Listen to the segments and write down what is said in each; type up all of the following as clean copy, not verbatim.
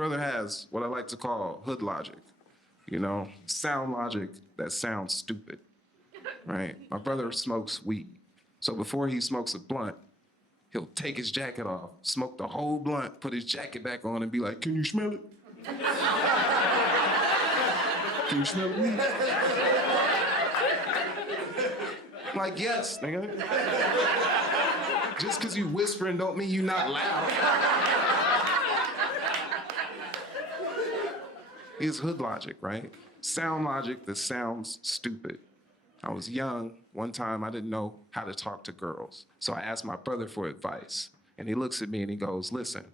brother has what I like to call hood logic, you know, sound logic that sounds stupid, right? My brother smokes weed. So before he smokes a blunt, he'll take his jacket off, smoke the whole blunt, put his jacket back on and be like, can you smell it? Can you smell the weed? I'm like, yes, nigga. Just because you whispering don't mean you not loud. It's hood logic, right? Sound logic that sounds stupid. I was young. One time I didn't know how to talk to girls. So I asked my brother for advice. And he looks at me and he goes, listen,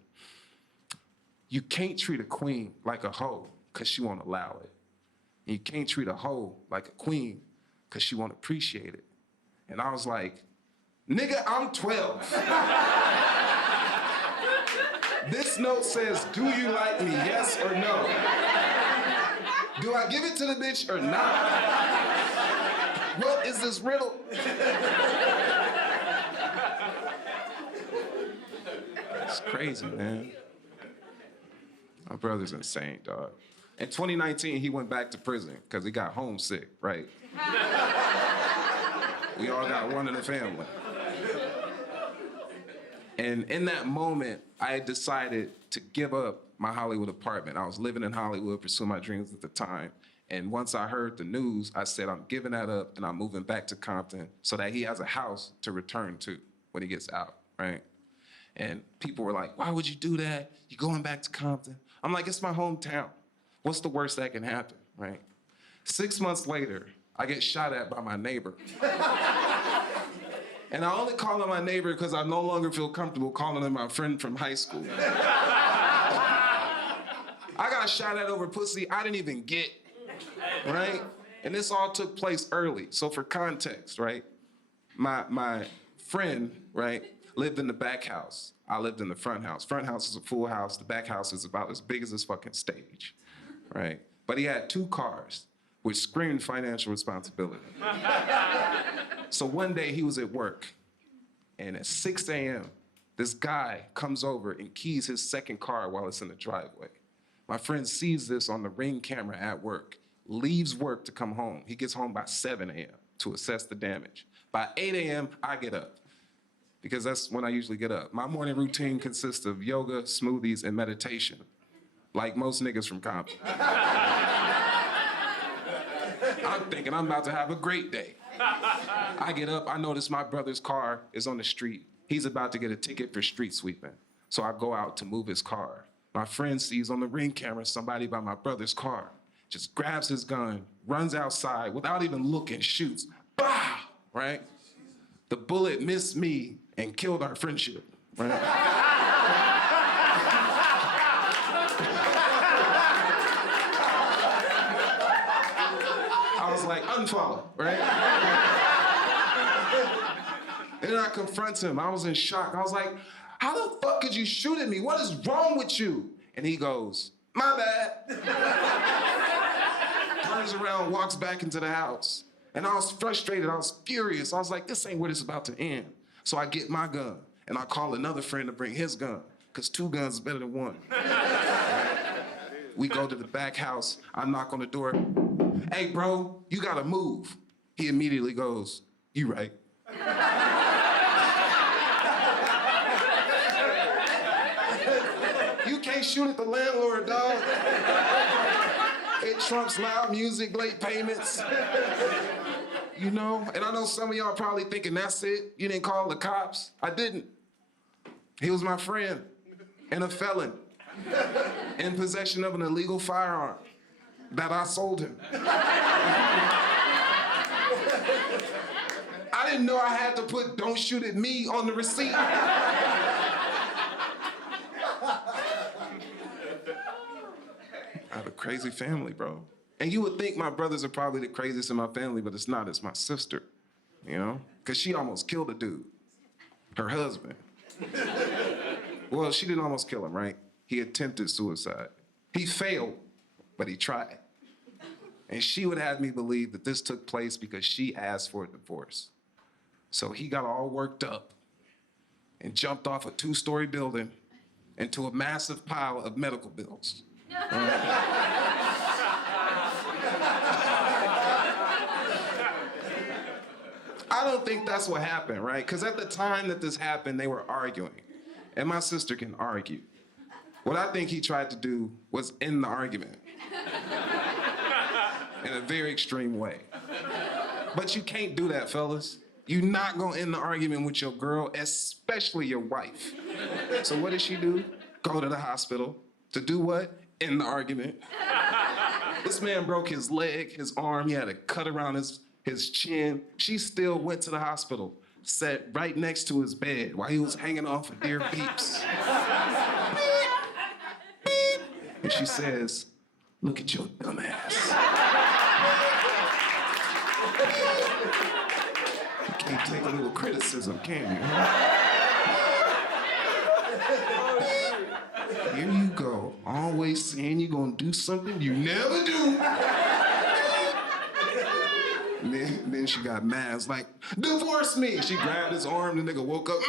you can't treat a queen like a hoe because she won't allow it. And you can't treat a hoe like a queen because she won't appreciate it. And I was like, nigga, I'm 12. This note says, do you like me, yes or no? Do I give it to the bitch or not? What is this riddle? It's crazy, man. My brother's insane, dog. In 2019, he went back to prison because he got homesick, right? We all got one in the family. And in that moment, I had decided to give up my Hollywood apartment. I was living in Hollywood, pursuing my dreams at the time. And once I heard the news, I said, I'm giving that up and I'm moving back to Compton so that he has a house to return to when he gets out, right? And people were like, why would you do that? You're going back to Compton. I'm like, it's my hometown. What's the worst that can happen, right? 6 months later, I get shot at by my neighbor. And I only call him my neighbor because I no longer feel comfortable calling him my friend from high school. I got shot at over pussy I didn't even get, right? And this all took place early. So for context, right? My friend, right, lived in the back house. I lived in the front house. Front house is a full house. The back house is about as big as this fucking stage, right? But he had 2 cars, which screamed financial responsibility. So one day he was at work, and at 6 a.m., this guy comes over and keys his second car while it's in the driveway. My friend sees this on the Ring camera at work, leaves work to come home. He gets home by 7 a.m. to assess the damage. By 8 a.m., I get up, because that's when I usually get up. My morning routine consists of yoga, smoothies, and meditation, like most niggas from Compton. I'm thinking I'm about to have a great day. I get up, I notice my brother's car is on the street. He's about to get a ticket for street sweeping. So I go out to move his car. My friend sees on the Ring camera somebody by my brother's car, just grabs his gun, runs outside without even looking, shoots, bah, right? The bullet missed me and killed our friendship, right? I was like, unfollow, right? And then I confront him. I was in shock. I was like, how the fuck could you shoot at me? What is wrong with you? And he goes, my bad. Turns around, walks back into the house. And I was frustrated, I was furious. I was like, this ain't where this is about to end. So I get my gun, and I call another friend to bring his gun, because 2 guns is better than 1. We go to the back house, I knock on the door. Hey, bro, you gotta move. He immediately goes, you right. You can't shoot at the landlord, dog. It trumps loud music, late payments. You know? And I know some of y'all probably thinking, that's it? You didn't call the cops? I didn't. He was my friend and a felon in possession of an illegal firearm that I sold him. I didn't know I had to put "don't shoot at me" on the receipt. I have a crazy family, bro. And you would think my brothers are probably the craziest in my family, but it's not, it's my sister, you know? Because she almost killed a dude, her husband. Well, she didn't almost kill him, right? He attempted suicide. He failed, but he tried. And she would have me believe that this took place because she asked for a divorce. So he got all worked up and jumped off a 2-story building, into a massive pile of medical bills. I don't think that's what happened, right? Because at the time that this happened, they were arguing. And my sister can argue. What I think he tried to do was end the argument in a very extreme way. But you can't do that, fellas. You're not gonna end the argument with your girl, especially your wife. So what did she do? Go to the hospital. To do what? End the argument. This man broke his leg, his arm, he had a cut around his chin. She still went to the hospital, sat right next to his bed while he was hanging off of deer beeps. And she says, "Look at your dumb ass. You can't take a little criticism, can you? Here you go, always saying you're gonna do something you never do." And then she got mad. It's like, "Divorce me." She grabbed his arm, the nigga woke up.